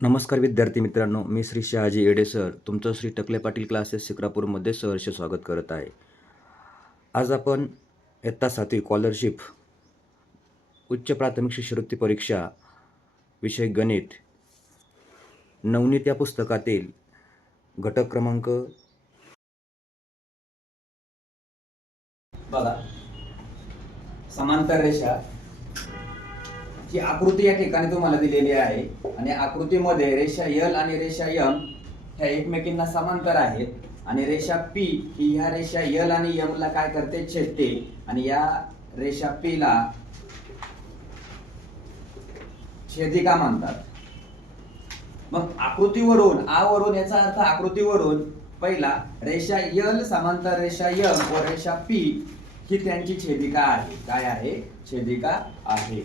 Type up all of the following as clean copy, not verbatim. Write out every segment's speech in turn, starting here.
नमस्कार विद्यार्थी मित्रांनो, मी श्री शहाजी येडे सर तुमचं श्री टकले पाटील क्लासेस शिक्रापूरमध्ये सहर्ष स्वागत करत आहे. आज आपण इयत्ता 7वी स्कॉलरशिप उच्च प्राथमिक शिष्यवृत्ती परीक्षा विषय गणित नवनीत या पुस्तकातील घटक क्रमांक बघा, समांतर रेषा ही आकृती या ठिकाणी तुम्हाला दिलेली आहे आणि आकृतीमध्ये रेषा L आणि रेषा M ह्या एकमेकींना समांतर आहेत आणि रेषा P ही ह्या रेषा L आणि M ला काय करते, छेदते आणि या रेषा P ला छेदिका म्हणतात. मग आकृतीवरून वरून याचा अर्थ आकृतीवरून पहिला रेषा L समांतर रेषा M व रेषा P ही त्यांची छेदिका आहे. काय आहे? छेदिका आहे.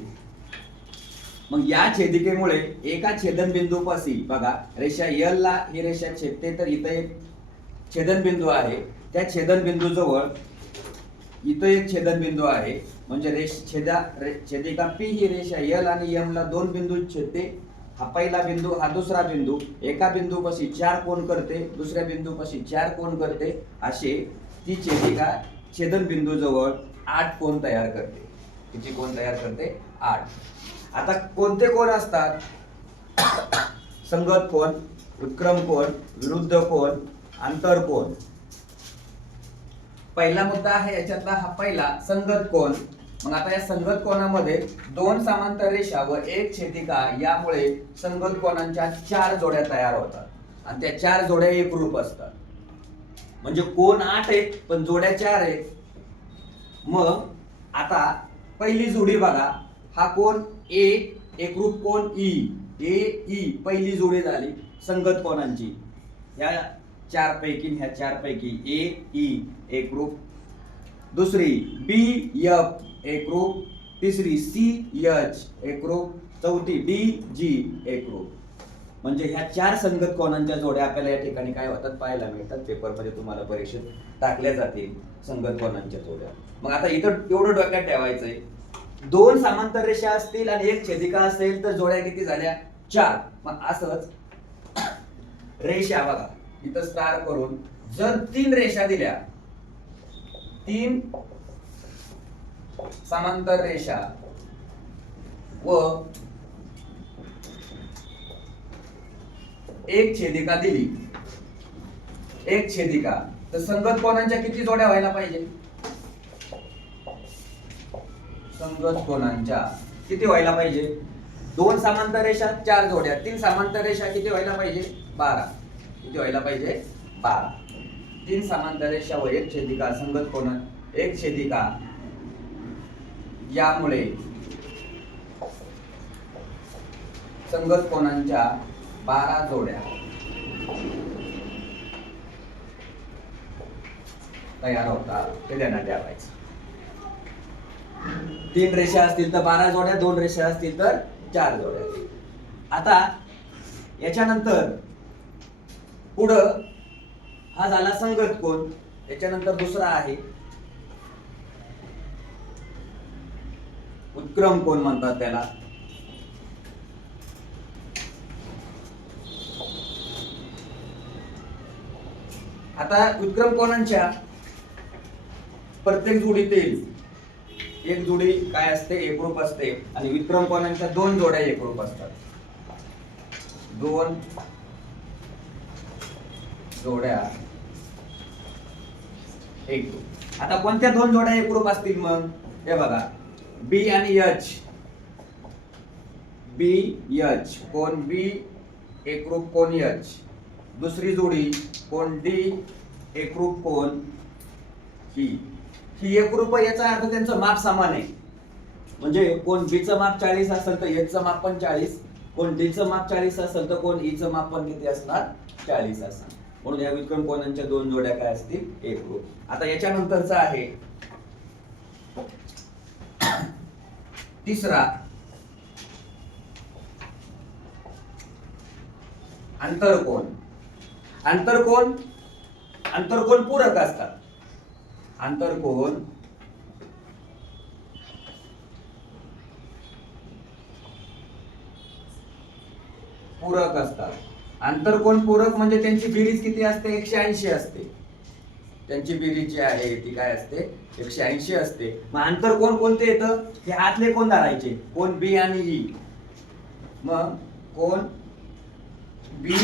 मग या छेदिकेमुळे एका छेदनबिंदूपाशी बघा, रेषा L ला ही रेषा छेदते तर इथे एक छेदनबिंदू आहे. त्या छेदनबिंदू जवळ इथे एक छेदनबिंदू आहे. म्हणजे छेदिका P ही रेषा L आणि M ला दोन बिंदू छेदते. हा पहिला बिंदू, हा दुसरा बिंदू. एका बिंदूपाशी 4 कोन करते, दुसऱ्या बिंदूपाशी 4 कोन करते. असे ती छेदिका छेदनबिंदू जवळ 8 कोन तयार करते. किती कोन तयार करते? 8. आता कोणते कोन असतात? संगत कोन, उत्क्रम कोन, विरुद्ध कोन, आंतरकोन. पहिला मुद्दा आहे याच्यातला हा पहिला संगत कोन. मग आता या संगत कोनामध्ये दोन समांतर रेषा व एक छेदिका यामुळे संगत कोनांच्या 4 जोड्या तयार होतात आणि त्या 4 जोड्या एकरूप असतात. म्हणजे कोन 8 आहेत पण जोड्या 4 आहेत. मग आता पहिली जोडी बघा, हा कोन ए एकरूप कोन ई. पहिली जोडी झाली संगत कोनांची. ह्या 4 पैकी ह्या 4 पैकी ए ई एकरूप. दुसरी बी एफ एकरूप. तिसरी सी एच एकरूप. चौथी डी जी एकरूप. म्हणजे ह्या 4 संगत कोनांच्या जोड्या आपल्याला या ठिकाणी काय होतात पाहायला मिळतात. पेपरमध्ये तुम्हाला परीक्षेत टाकल्या जातील संगत कोनांच्या जोड्या. मग आता इथं एवढं डोक्यात ठेवायचंय, दोन समांतर रेषा असतील आणि एक छेदिका असेल तर जोड्या किती झाल्या? 4. मग असंच रेषा बघा, इथं स्टार करून जर 3 रेषा दिल्या, 3 समांतर रेषा व एक छेदिका दिली, एक छेदिका, तर संगत कोनांच्या किती जोड्या व्हायला पाहिजे? संगत कोनांच्या किती व्हायला पाहिजे? 2 समांतर रेषा 4 जोड्या, 3 समांतर रेषा किती व्हायला पाहिजे? 12. किती व्हायला पाहिजे? 12. 3 समांतर रेषा व एक छेदिका, संगत कोन एक छेदिका यामुळे संगत कोनांच्या 12 जोड्या तयार होतात. ते ध्यानात ठेवायचं. 3 रेषा असतील तर 12 जोड्या, 2 रेषा असतील तर 4 जोड्या. आता याच्यानंतर पुढं हा झाला संगत कोन. याच्यानंतर दुसरा आहे उत्क्रम कोन म्हणतात त्याला. आता उत्क्रम कोनांच्या प्रत्येक जोडीतील एक जोडी काय असते? एकरूप असते आणि विक्रम कोनांच्या 2 जोड्या एकरूप असतात. 2 जोड्या एकरूप. आता कोणत्या 2 जोड्या एकरूप असतील? मग हे बघा, बी आणि एच. बी एच कोन बी एकरूप कोन एच. दुसरी जोडी कोन डी एकरूप कोन ही एकरूप. याचा अर्थ त्यांचं माप समान आहे. म्हणजे कोण बी चं माप 40 असेल तर एच चं माप पण 40. कोण डी चं माप 40 असेल तर कोण ई चं माप पण किती असणार? 40 असणार. म्हणून या विक्रम कोनांच्या 2 जोड्या काय असतील? एकरूप. आता याच्यानंतरचा आहे तिसरा आंतरकोन. आंतरकोन पूरक असतात. आंतरकोन पूरक असतात. आंतरकोन पूरक म्हणजे त्यांची बेरीज किती असते? 180 असते. त्यांची बेरीज जी आहे ती काय असते? 180 असते. मग आंतरकोन कोणते येतं? हे आतले कोण धरायचे? कोण बी आणि ई. मग कोण बी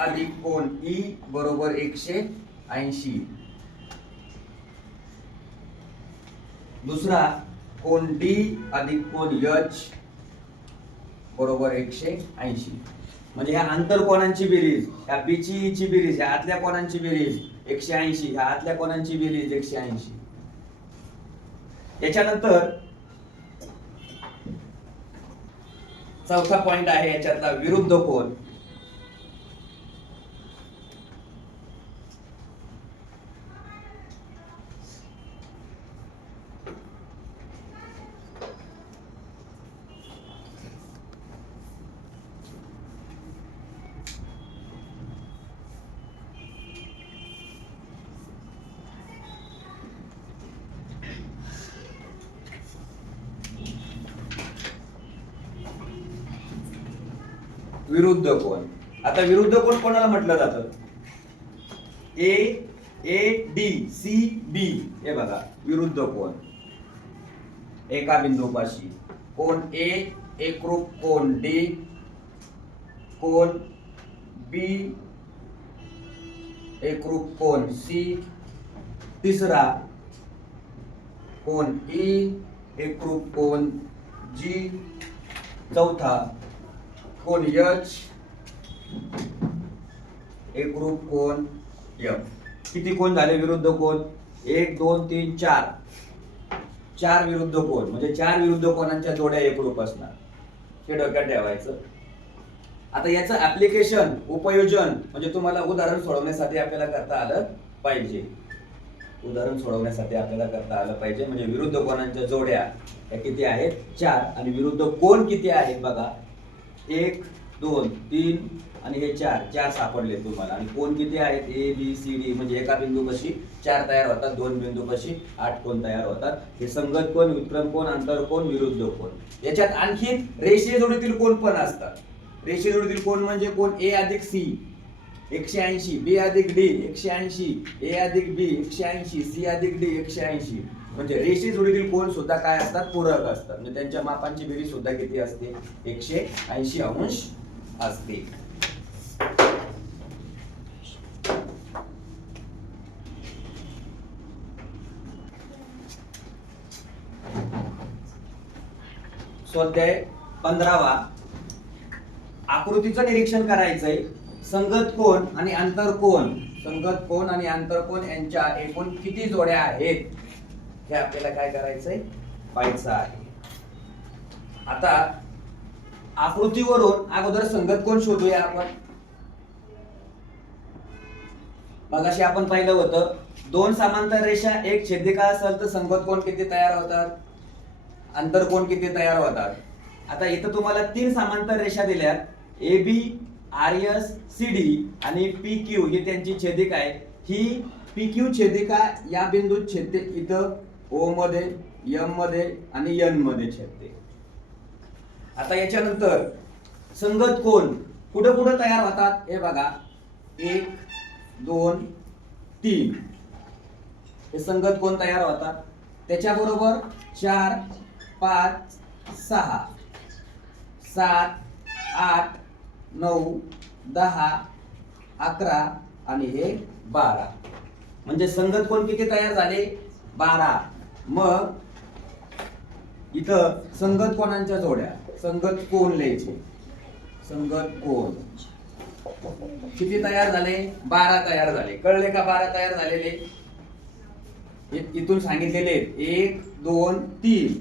अधिक कोण ई बरोबर 180. दुसरा कोण डी अधिक कोण एच बरोबर 180. म्हणजे ह्या आंतरकोनांची बेरीज, ह्या बी ची ई ची बेरीज, ह्या आतल्या कोणांची बेरीज 180, ह्या आतल्या कोणांची बेरीज 180. याच्यानंतर चौथा पॉइंट आहे याच्यातला विरुद्ध कोन. विरुद्ध कोन. आता विरुद्ध कोन कोणाला म्हटलं जातं? ए ए डी सी बी. हे बघा विरुद्ध कोन. एका बिंदूपाशी कोण ए एकरूप कोण डी, कोण बी एकरूप कोण सी, तिसरा कोण ई एकरूप कोण जी, चौथा कोण एच एकरूप कोण एफ. किती कोण झाले विरुद्ध कोण? 1 2 3 4. 4 विरुद्ध कोण म्हणजे 4 विरुद्ध कोणांच्या जोड्या एकरूप असणार. हे डोक्यात ठेवायचं. आता याचं ऍप्लिकेशन उपयोजन म्हणजे तुम्हाला उदाहरण सोडवण्यासाठी आपल्याला करता आलं पाहिजे. उदाहरण सोडवण्यासाठी आपल्याला करता आलं पाहिजे. म्हणजे विरुद्ध कोणांच्या जोड्या या किती आहेत? 4. आणि विरुद्ध कोण किती आहेत बघा? 1 2 3 आणि हे 4 सापडले तुम्हाला. आणि कोण किती आहेत? A B C D. म्हणजे एका बिंदूपाशी 4 तयार होतात, 2 बिंदूपाशी 8 कोण तयार होतात. हे संगत कोण, व्युत्क्रम कोण, आंतरकोन, विरुद्ध कोण. याच्यात आणखी रेषीय जोडीतील कोण पण असतात. रेषीय जोडीतील कोण म्हणजे कोण ए अधिक सी 180, बी अधिक डी 180, ए अधिक बी 180, सी अधिक डी 180. म्हणजे रेषीय जोडीतील कोण सुद्धा काय असतात? पूरक असतात. म्हणजे त्यांच्या मापांची बेरीज सुद्धा किती असते? 180 अंश असते. स्वाध्याय 15वा. आकृतीचं निरीक्षण करायचंय. संगत कोन आणि आंतरकोन, संगत कोन आणि आंतरकोन यांच्या एकूण किती जोड्या आहेत हे आपल्याला काय करायचंय? पाहायचं आहे. आता आकृतीवरून अगोदर संगत कोन शोधूया आपण. मगाशी आपण पाहिलं होतं 2 समांतर रेषा एक छेदिका असेल तर संगत कोन किती तयार होतात? आंतरकोन किती तयार होतात? आता इथं तुम्हाला 3 समांतर रेषा दिल्यात. A B R S C D आणि पी क्यू ही त्यांची छेदिका आहे. ही पी क्यू छेदिका या बिंदूत छेदते. इथं ओ मध्ये, एम मध्ये आणि एन मध्ये छेदते. आता याच्यानंतर संगत कोन कुठे कुठे तयार होतात हे बघा. 1 2 3 हे संगत कोन तयार होतात. त्याच्याबरोबर 4 5 6 7 8 9 10 11 आणि हे 12. म्हणजे संगत कोन किती तयार झाले? 12. मग इथं संगत कोणांच्या जोड्या, संगत कोन लिहायचे. संगत कोन किती तयार झाले? 12 तयार झाले. कळले का? 12 तयार झालेले इथून सांगितलेले 1 2 3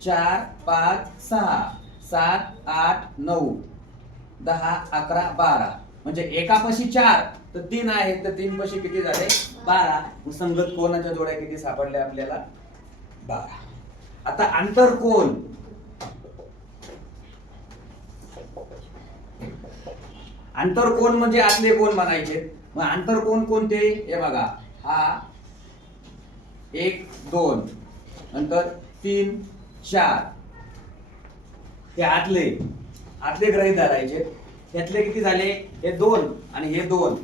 4 5 6 7 8 9 10 11 12. म्हणजे एकापाशी 4 तर 3 आहेत तर 3 पाशी किती झाले? 12. संगत कोणाच्या जोड्या किती सापडल्या आपल्याला? 12. आता आंतरकोन. आंतरकोन म्हणजे आतले कोण म्हणायचे. मग आंतरकोन कोणते हे बघा. हा 1 2 नंतर 3 4 हे आतले गृहीत धरायचे. ह्यातले किती झाले? हे 2 आणि हे 2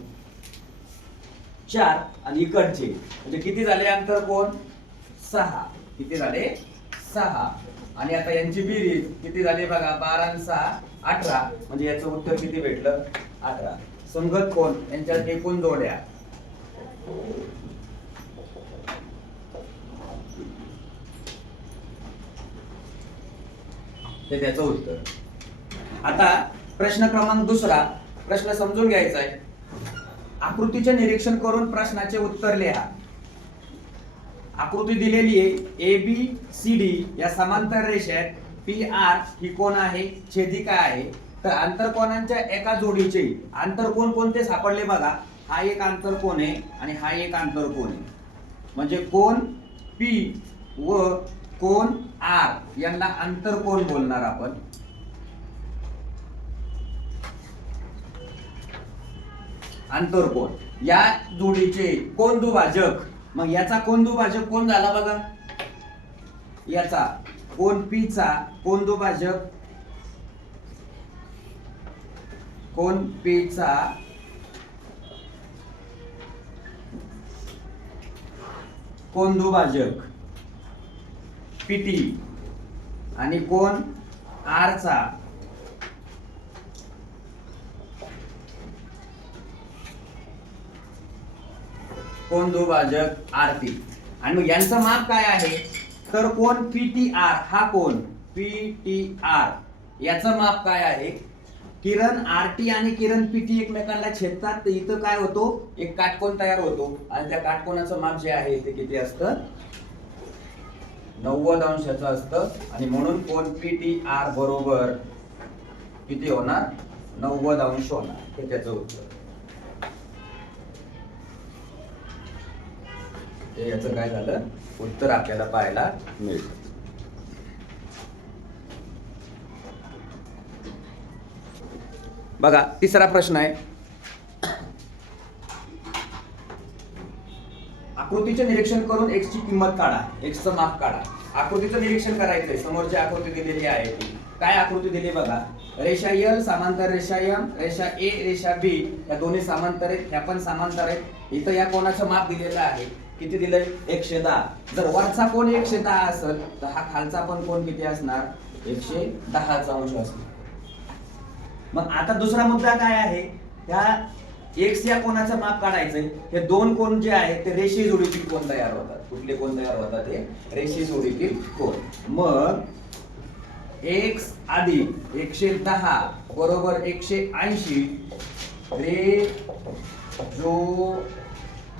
4 आणि इकडचे म्हणजे किती झाले आंतरकोन? 6. किती झाले? 6. आणि आता यांची बेरीज किती झाली बघा? 12 आणि 6 18. म्हणजे याचं उत्तर किती भेटलं? 18. संगत कोण यांच्यात एकूण जोड्या हे त्याचं उत्तर. आता प्रश्न क्रमांक दुसरा प्रश्न समजून घ्यायचा आहे. आकृतीचे निरीक्षण करून प्रश्नाचे उत्तर लिहा. आकृती दिलेली आहे ABCD या समांतर रेषा आहेत. PR ही कोण आहे? छेदिका आहे. तर आंतरकोनांच्या एका जोडीचे आंतरकोन कोणते सापडले बघा? हा एक आंतरकोन आहे आणि हा एक आंतरकोन आहे. म्हणजे कोन P व कोन R यांना आंतरकोन बोलणार आपण. आंतरकोन या जोडीचे कोन दुभाजक. मग याचा कोन दुभाजक कोण झाला बघा? याचा कोन P चा कोन दुभाजक कोन P चा कोन दुभाजक PT आणि कोन R चा कोन दुभाजक RT. आणि मग यांचं माप काय आहे? तर कोन PTR हा कोन PTR याचं माप काय आहे? किरण RT आणि किरण PT एकमेकांना छेदतात तर इथं काय होतो? एक काटकोन तयार होतो आणि त्या काटकोनाचं माप जे आहे ते किती असतं? 90 अंशाचं असतं. आणि म्हणून कोन PTR बरोबर किती होणार? 90 अंश होणार. हे त्याचं उत्तर. हे याचं काय झालं? उत्तर आपल्याला पाहायला मिळतं. बघा तिसरा प्रश्न आहे. आकृतीचे निरीक्षण करून x ची किंमत काढा. x चं माप काढा. आकृतीचं निरीक्षण करायचंय. समोरची आकृती दिलेली आहे. काय आकृती दिली बघा? रेषा L समांतर रेषा M, रेषा A रेषा B या दोन्ही समांतर आहेत. ह्या पण समांतर आहेत. इथं या कोणाचं माप दिलेलं आहे. किती दिलंय? 110. जर वरचा कोण 110 असेल तर हा खालचा पण कोण किती असणार? 110 अंश असणार. मग आता दुसरा मुद्दा काय आहे? त्या x या कोणाचं माप काढायचंय. हे दोन कोण जे आहेत ते रेषीय जोडीतील कोण तयार होतात. कुठले कोण तयार होतात? हे रेषीय जोडीतील कोण. मग x अधिक 110 बरोबर 180 रे जो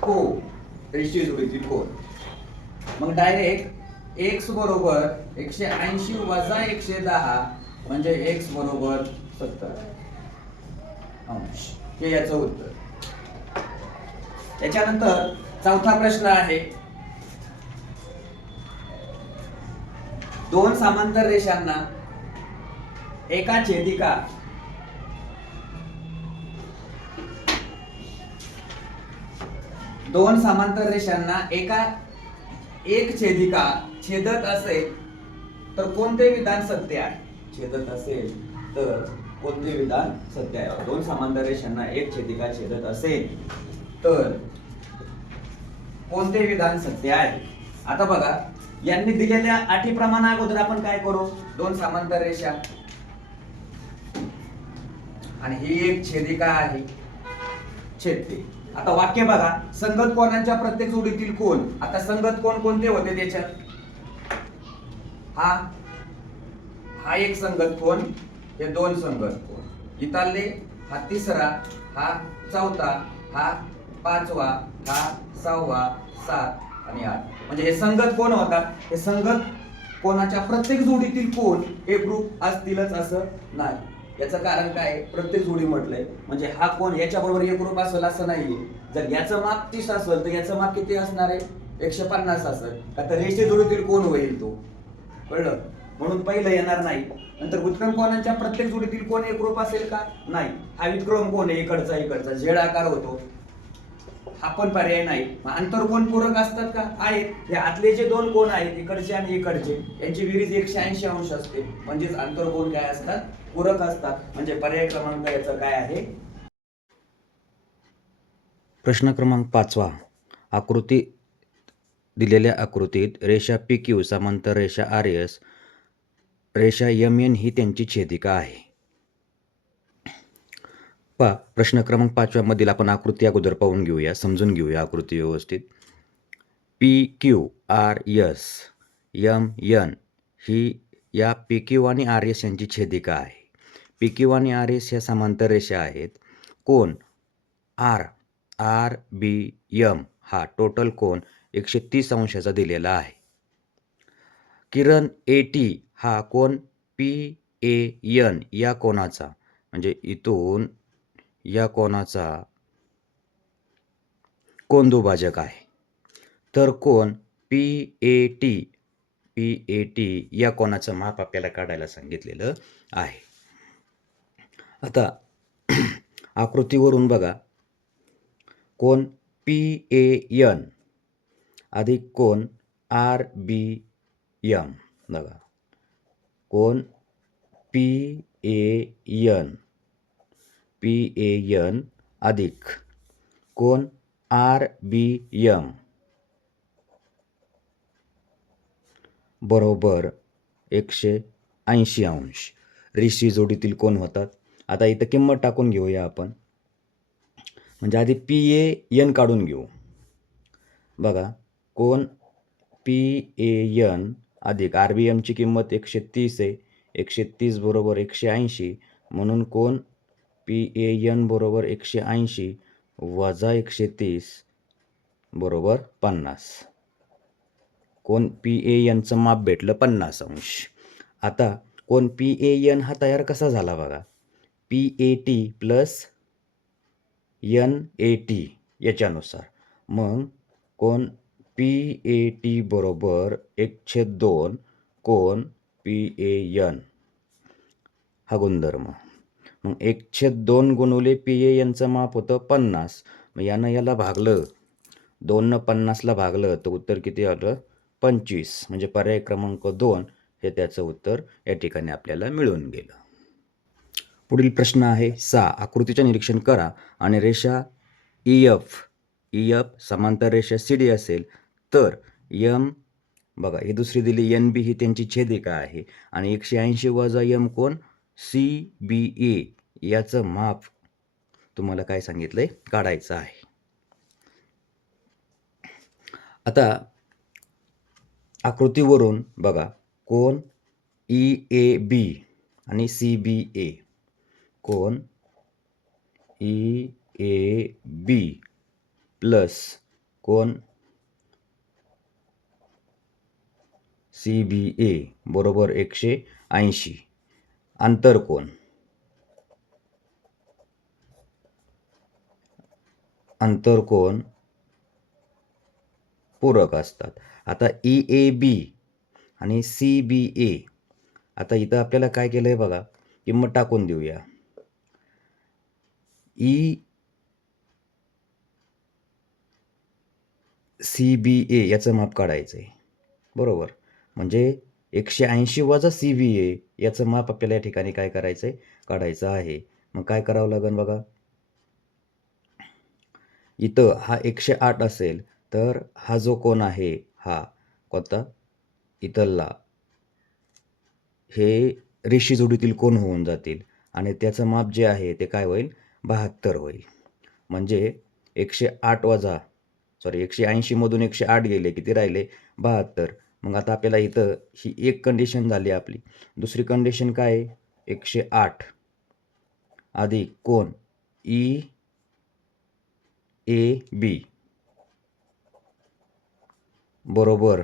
को रेषीय जोडीतील कोण. मग डायरेक्ट x बरोबर 180 वजा 110 म्हणजे x बरोबर 70 अंश. हे याचं उत्तर. त्याच्यानंतर चौथा प्रश्न आहे. दोन समांतर रेषांना एका छेदिका दोन समांतर रेषांना एक छेदिका छेदत असेल तर कोणते विधान सत्य आहे? छेदत असेल तर कोणते विधान सत्य आहे? दोन समांतर रेषांना एक छेदिका छेदत असेल तर कोणते विधान सत्य आहे? आता बघा यांनी दिलेल्या अटीप्रमाणे अगोदर आपण काय करू? दोन समांतर रेषा आणि ही एक छेदिका आहे छेदते. आता वाक्य बघा. संगत कोणाच्या प्रत्येक जोडीतील कोण. आता संगत कोण कोणते होते त्याच्यात? हा एक संगत कोण, हे दोन संगत कोण. इथले हा तिसरा, हा चौथा, हा पाचवा, हा सहावा, 7 आणि 8. म्हणजे हे संगत कोण होतात. हे संगत कोणाच्या प्रत्येक जोडीतील कोण एकरूप असतीलच असं नाही. याचं कारण काय? प्रत्येक जोडी म्हटलंय म्हणजे हा कोण याच्या बरोबर एकरूप असेल असं नाहीये. जर याचं माप 30 असेल तर याचं माप किती असणार आहे? 150 असेल. आता रेषे जोडीतील कोण होईल तो. कळलं? म्हणून पहिलं येणार नाही. नंतर व्युत्क्रम कोणाच्या प्रत्येक जोडीतील कोण एकरूप असेल का? नाही. हा व्युत्क्रम कोण आहे? इकडचा Z आकार होतो. हा पण पर्याय नाही. मग आंतरकोन पूरक असतात का? आहेत. हे आतले जे दोन कोण आहेत इकडचे आणि इकडचे यांची बेरीज 180 अंश असते. म्हणजेच आंतरकोन काय असतात? पूरक असतात. म्हणजे पर्याय क्रमांक याचा काय आहे? प्रश्न क्रमांक 5 आकृती दिलेल्या आकृतीत रेषा PQ समांतर रेषा RS रेषा MN ही त्यांची छेदिका आहे. प्रश्न क्रमांक 5 मधील आपण आकृती अगोदर पाहून घेऊया, समजून घेऊया आकृती व्यवस्थित. PQRS MN ही या PQ आणि RS यांची छेदिका आहे. PQ आणि RS ह्या समांतर रेषा आहेत. कोन RBM हा टोटल कोन 130 अंशाचा दिलेला आहे. किरण AT हा कोन PAN या कोनाचा म्हणजे इथून या कोनाचा कोनदुभाजक आहे. तर कोन PAT या कोनाचं माप आपल्याला काढायला सांगितलेलं आहे. आता आकृतीवरून बघा, कोन PAN अधिक कोन RBM बघा, कोन PAN अधिक कोन RBM बरोबर 180 अंश रेषी जोडीतील कोन होतात. आता इथं किंमत टाकून घेऊया आपण, म्हणजे आधी PAN काढून घेऊ. बघा, कोन PAN अधिक RBM ची किंमत 130 आहे. 130 बरोबर 180 म्हणून कोन PAN बरोबर 180 वजा 130 बरोबर 50. कोन PAN चं माप भेटलं 50 अंश. आता कोन PAN हा तयार कसा झाला बघा, PAT प्लस NAT याच्यानुसार. मग कोन PAT बरोबर 1/2 कोन PAN हा गुणधर्म. मग 1/2 गुणुले PAN चं माप होतं 50. मग यानं याला भागलं, 2 50ला भागलं तर उत्तर किती आलं? 25. म्हणजे पर्याय क्रमांक 2 हे त्याचं उत्तर या ठिकाणी आपल्याला मिळून गेलं. पुढील प्रश्न आहे 6. आकृतीचे निरीक्षण करा आणि रेषा EF समांतर रेषा CD असेल तर बघा ही दुसरी दिली NB ही त्यांची छेदिका आहे आणि 180 वजा M कोन CBA याचं माप तुम्हाला काय सांगितलंय? काढायचं आहे. आता आकृतीवरून बघा, कोन EAB आणि CBA, कोन EAB प्लस कोन CBA बरोबर 180. आंतरकोन पूरक असतात. आता EAB आणि CBA, आता इथं आपल्याला काय केलंय बघा, किंमत टाकून देऊया. CBA याचं माप काढायचं आहे बरोबर. म्हणजे 180 वजा CBA याचं माप आपल्याला या ठिकाणी काय करायचं आहे? काढायचं आहे. मग काय करावं लागेल बघा, इथं हा 108 असेल तर हा जो कोन आहे हा कोणता? इथला हे रेषी जोडीतील कोन होऊन जातील आणि त्याचं माप जे आहे ते काय होईल? 72 होईल. म्हणजे 180 मधून 108 गेले, किती राहिले? 72. मग आता आपल्याला इथं ही एक कंडिशन झाली आपली. दुसरी कंडिशन काय आहे? 108 अधिक कोन EAB बरोबर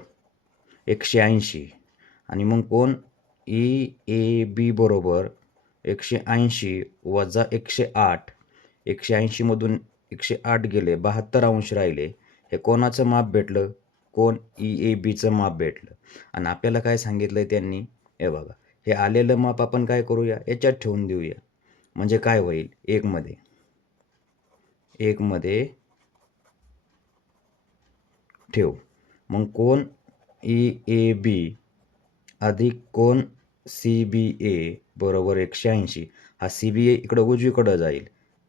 180 आणि मग कोन EAB बरोबर 180 वजा 108. 180 मधून 108 गेले, 72 अंश राहिले. हे कोणाचं माप भेटलं? कोन EABचं माप भेटलं. आणि आपल्याला काय सांगितलंय त्यांनी? हे बघा, हे आलेलं माप आपण काय करूया? याच्यात ठेवून देऊया. म्हणजे काय होईल? 1 मध्ये ठेव. मग कोन EAB अधिक कोन CBA बरोबर 180. हा CBA इकडं उजवीकडं जाईल,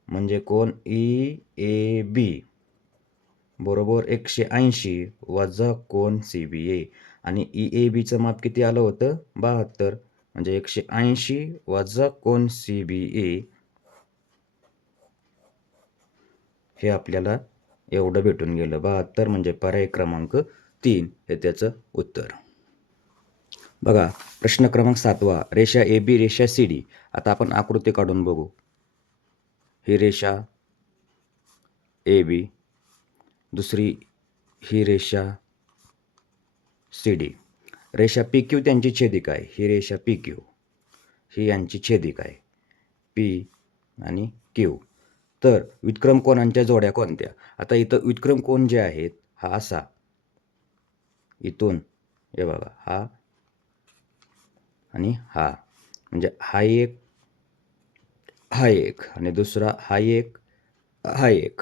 म्हणजे कोन EAB बरोबर 180 वजा कोन CBA. आणि EABचं माप किती आलं होतं? 72. म्हणजे 180 वजा कोन CBA हे आपल्याला एवढं भेटून गेलं. 72 म्हणजे पर्याय क्रमांक 3 हे त्याचं उत्तर. बघा प्रश्न क्रमांक 7वा. रेषा AB रेषा CD. आता आपण आकृती काढून बघू. ही रेषा AB, दुसरी ही रेषा CD. रेषा PQ त्यांची छेदिका आहे. ही रेषा PQ ही यांची छेदिका आहे, P आणि Q. तर व्युत्क्रम कोनांच्या जोड्या कोणत्या? आता इथं व्युत्क्रम कोन जे आहेत हा असा, इथून हे बघा हा आणि हा, म्हणजे हा एक आणि दुसरा हा एक,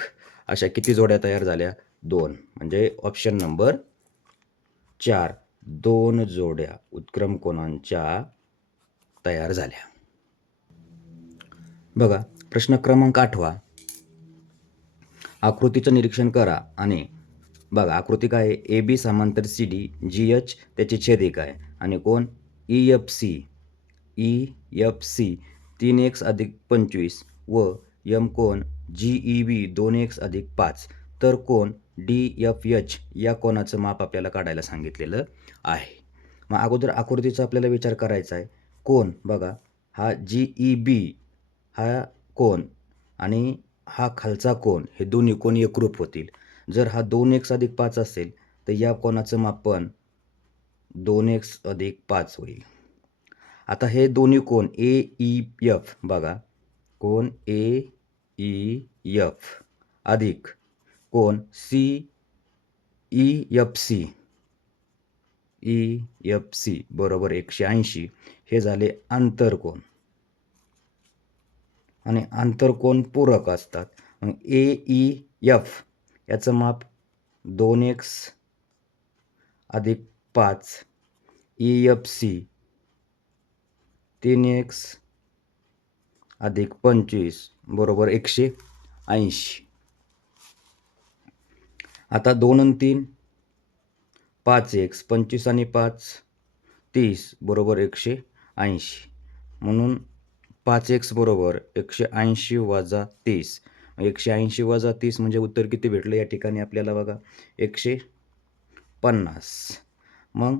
अशा किती जोड्या तयार झाल्या? 2. म्हणजे ऑप्शन नंबर 4 2 जोड्या उत्क्रम कोनांच्या तयार झाल्या. बघा प्रश्न क्रमांक 8वा. आकृतीचं निरीक्षण करा आणि बघा आकृती काय आहे? AB समांतर CD, GH त्याची छेदिका आहे आणि कोन EFC 3x अधिक 25 व M कोन GEB 2x अधिक 5. तर कोन DFH या कोनाचं माप आपल्याला काढायला सांगितलेलं आहे. मग अगोदर आकृतीचा आपल्याला विचार करायचा आहे. कोन बघा हा GEB हा कोन आणि हा खालचा कोन हे दोन्ही कोन एकरूप होतील. जर हा 2x अधिक 5 असेल तर या कोनाचं माप पण 2x अधिक 5 होईल. आता हे दोन्ही कोन AEF बघा, कोन AEF अधिक कोन EFC बरोबर 180 हे झाले आंतरकोन आणि आंतरकोन पूरक असतात. मग AEF याचं माप 2x अधिक 5, EFC 3x अधिक 25 बरोबर 180. आता 2 आणि 3 5x, 25 आणि 5 30 बरोबर 180. म्हणून 5x बरोबर 180 वजा 30. 180 वजा 30 म्हणजे उत्तर किती भेटलं या ठिकाणी आपल्याला? बघा 150. मग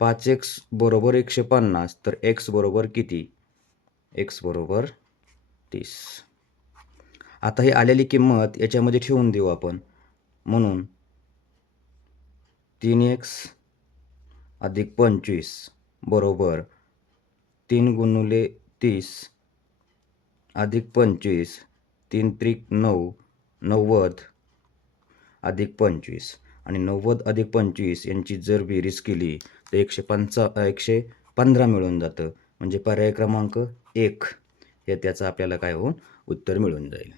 5x बरोबर 150 तर x बरोबर किती? x बरोबर 30. आता ही आलेली किंमत याच्यामध्ये ठेवून देऊ आपण. म्हणून 3x अधिक 25 बरोबर 3 गुणिले 30 अधिक 25 3 त्रिक 9 90 अधिक 25 आणि 90 अधिक 25 यांची जर बेरीज केली तर 115 मिळून जातं. म्हणजे पर्याय क्रमांक 1 हे त्याचं आपल्याला काय होऊन उत्तर मिळून जाईल.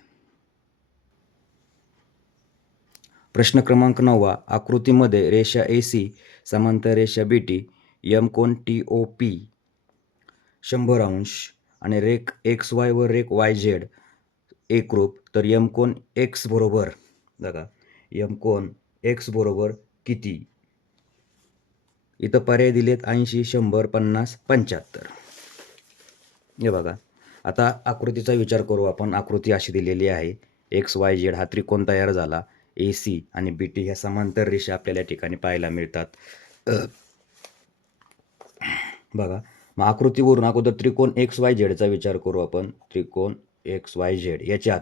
प्रश्न क्रमांक 9वा. आकृतीमध्ये रेषा AC समांतर रेषा BT, M कोन TOP 100 अंश आणि रेख XY व रेख YZ एकरूप. तर M कोन X बरोबर बघा M कोन X बरोबर किती? इथं पर्याय दिलेत 80 100 50 75. हे बघा आता आकृतीचा विचार करू आपण. आकृती अशी दिलेली आहे. XYZ हा त्रिकोण तयार झाला. AC आणि BT ह्या समांतर रेषा आपल्याला या ठिकाणी पाहायला मिळतात. बघा मग आकृतीवरून अगोदर त्रिकोण XYZ चा विचार करू आपण. त्रिकोण XYZ याच्यात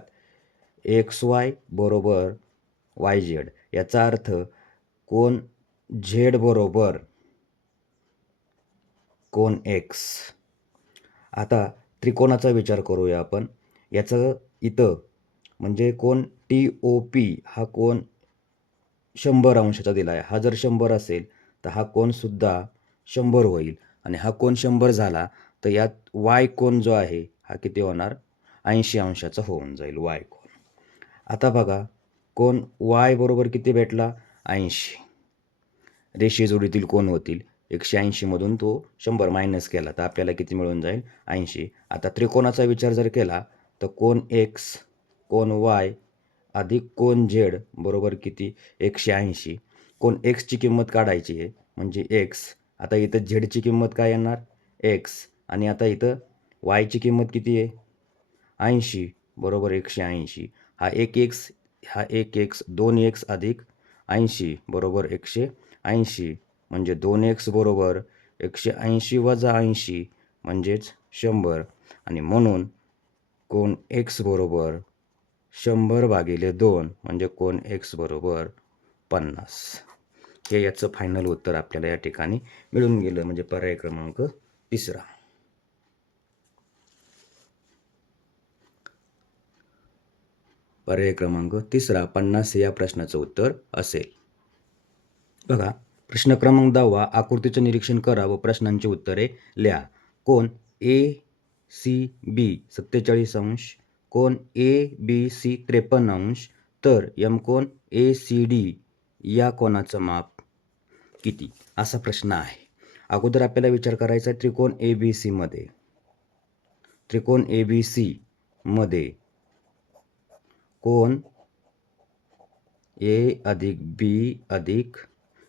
XY बरोबर YZ याचा अर्थ कोन Z बरोबर कोन X. आता त्रिकोणाचा विचार करूया आपण. याचं इथं म्हणजे कोन TOP हा कोन 100 अंशाचा दिला आहे. हा जर 100 असेल तर हा कोनसुद्धा 100 होईल आणि हा कोन 100 झाला तर यात Y कोन जो आहे हा किती होणार? 80 अंशाचा होऊन जाईल Y कोन. आता बघा कोन Y बरोबर किती भेटला? 80. रेषीय जोडीतील कोण होतील 180मधून तो 100 मायनस केला तर आपल्याला किती मिळून जाईल 80. आता त्रिकोणाचा विचार जर केला तर कोण एक्स कोण वाय अधिक कोण झेड बरोबर किती 180. कोण एक्सची किंमत काढायची आहे म्हणजे एक्स. आता इथं झेडची किंमत काय येणार एक्स आणि आता इथं वायची किंमत किती आहे 80 बरोबर 180. हा एक एक्स 2x अधिक 80 बरोबर 180 म्हणजे 2x बरोबर 180 वजा 80 म्हणजेच 100 आणि म्हणून कोण x बरोबर 100 भागिले 2 म्हणजे कोण x बरोबर 50. हे याचं फायनल उत्तर आपल्याला या ठिकाणी मिळून गेलं म्हणजे पर्याय क्रमांक 3. पर्याय क्रमांक 3 50 या प्रश्नाचं उत्तर असेल. बघा प्रश्न क्रमांक 10 आकृतीचं निरीक्षण करा व प्रश्नांची उत्तरे लिहा. कोण ACB 47 कोण ABC 53 तर M कोण ACD या कोणाचं माप किती असा प्रश्न आहे. अगोदर आपल्याला विचार करायचा त्रिकोण ABC मध्ये कोण A अधिक B अधिक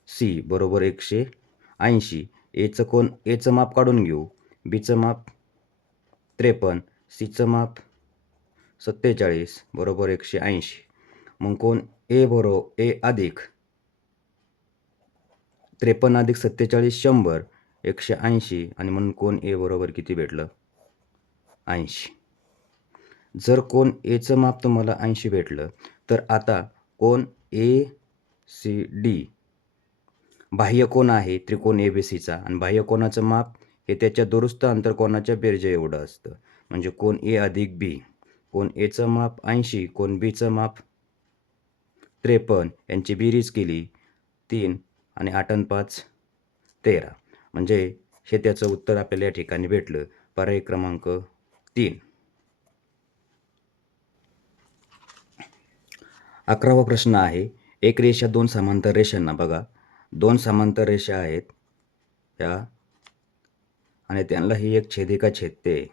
C बरोबर 180. एचं माप काढून घेऊ. बीचं माप 53 सीचं माप 47 बरोबर 180. मग कोण A अधिक 53 अधिक 47 100 180 आणि म्हणून कोण A बरोबर किती भेटलं 80. जर कोण एचं माप तुम्हाला 80 भेटलं तर आता कोण ACD बाह्य कोण आहे त्रिकोण ABCचा आणि बाह्य कोणाचं माप हे त्याच्या दुरुस्त अंतरकोनाच्या बेरजे एवढं असतं. म्हणजे कोण A अधिक B कोण एचं माप 80 कोण Bचं माप 53 यांची बेरीज केली 3 आणि 8 आणि 5 13 म्हणजे हे त्याचं उत्तर आपल्याला या ठिकाणी भेटलं पर्याय क्रमांक 3. 11वा प्रश्न आहे एक रेषा 2 समांतर रेषांना बघा 2 समांतर रेषा आहेत या आणि त्यांना ही एक छेदिका छेदते.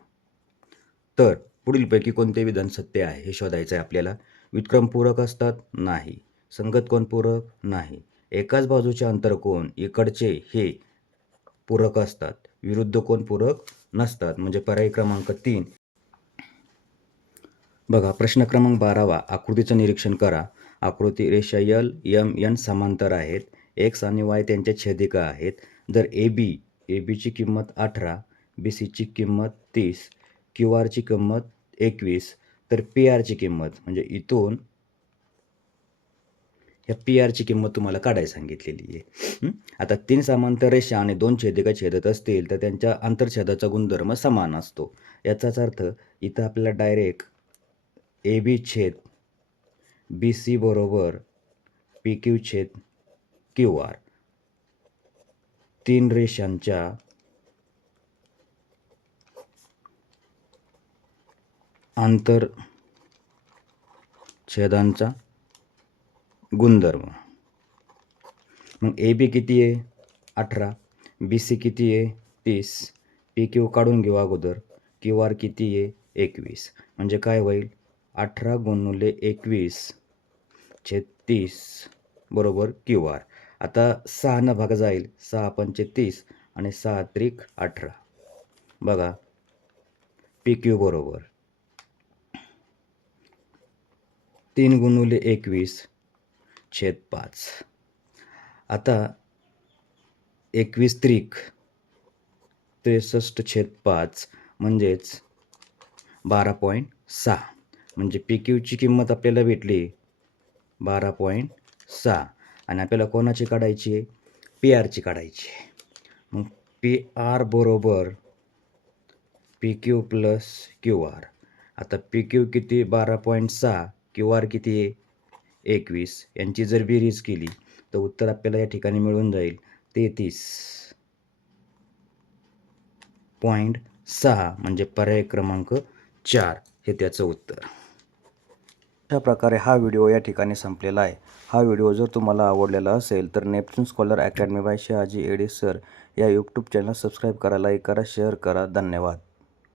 तर पुढीलपैकी कोणते विधान सत्य आहे हे शोधायचं आहे आपल्याला. व्युत्क्रम पूरक असतात नाही. संगत कोण पूरक नाही. एकाच बाजूचे अंतरकोन इकडचे हे पूरक असतात. विरुद्ध कोण पूरक नसतात म्हणजे पर्याय क्रमांक 3. बघा प्रश्न क्रमांक 12 आकृतीचं निरीक्षण करा. आकृती रेषा LMN समांतर आहेत. X आणि Y त्यांच्या छेदिका आहेत. जर ABची किंमत 18 BCची किंमत 30 QRची किंमत 21 तर PRची किंमत म्हणजे इथून ह्या PRची किंमत तुम्हाला काढायला सांगितलेली आहे. आता 3 समांतर रेषा आणि 2 छेदिका छेदत असतील तर त्यांच्या आंतरछेदाचा गुणधर्म समान असतो. याचाच अर्थ इथं आपल्याला डायरेक्ट AB छेद BC बरोबर PQ छेद QR 3 रेषांच्या आंतरछेदांचा गुणधर्म. मग AB किती आहे 18 BC किती आहे 30 PQ काढून घेऊ अगोदर QR किती आहे 21 म्हणजे काय होईल 18 गुणिले 21 छेद 30 बरोबर QR. आता 6 न भाग जाईल 6 पंचे 30 आणि 6 त्रिक 18 बघा PQ बरोबर 3 गुणिले 21 छेद 5. आता 21 त्रिक 63 छेद 5 म्हणजेच 12.6 म्हणजे PQची किंमत आपल्याला भेटली 12.6 आणि आपल्याला कोणाची काढायची आहे PRची काढायची आहे. मग PR बरोबर PQ प्लस QR. आता PQ किती 12.6 QR किती आहे 21 यांची जर बेरीज केली तर उत्तर आपल्याला या ठिकाणी मिळून जाईल 33.6 म्हणजे पर्याय क्रमांक 4 हे त्याचं उत्तर. अशा प्रकारे हा व्हिडिओ या ठिकाणी संपलेला आहे. हा व्हिडिओ जर तुम्हाला आवडलेला असेल तर Neptune scholar academy by Shahaji Ede sir या यूट्यूब चॅनल सबस्क्राईब करा, लाईक करा, शेअर करा. धन्यवाद.